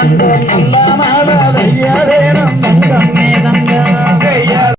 அங்க நல்லா மாடாதையாரே